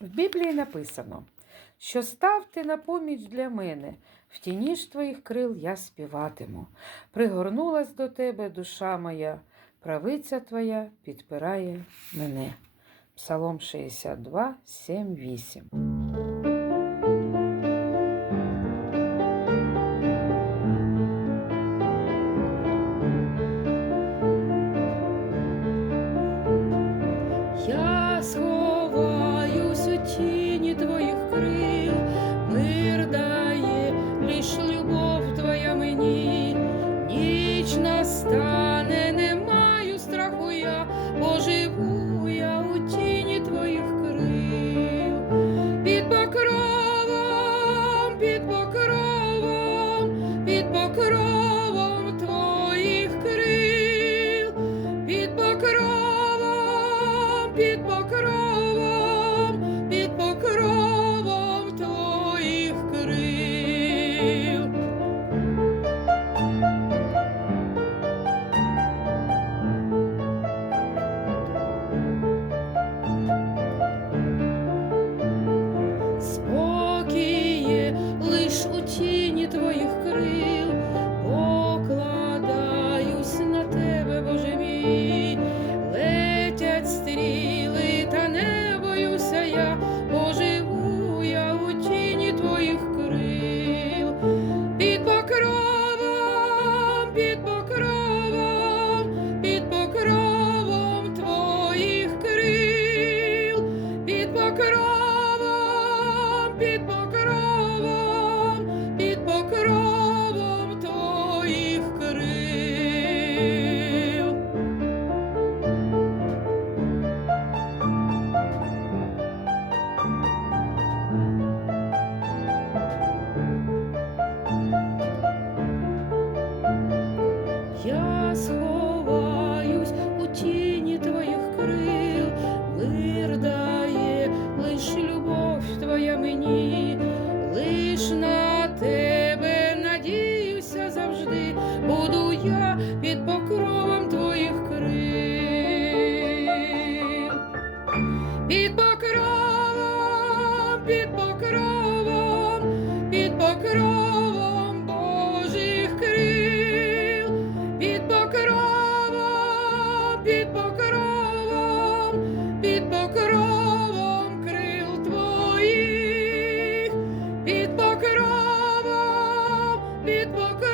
В Біблії написано, що став ти на поміч для мене, в тіні ж твоїх крил я співатиму. Пригорнулась до тебе душа моя, правиця твоя підпирає мене. Псалом 62, 7, 8. Любов твоя мені, ніч настане, не маю страху я, бо живу я у тіні твоїх крил, під покровом, під покровом, під покровом твоїх крил, під покровом, під покровом, під покровом, під покровом твоїх крил. Я під покровом, під покровом Божих крил, під покровом, під покровом, під покровом крил твоїх, під покровом, під покровом.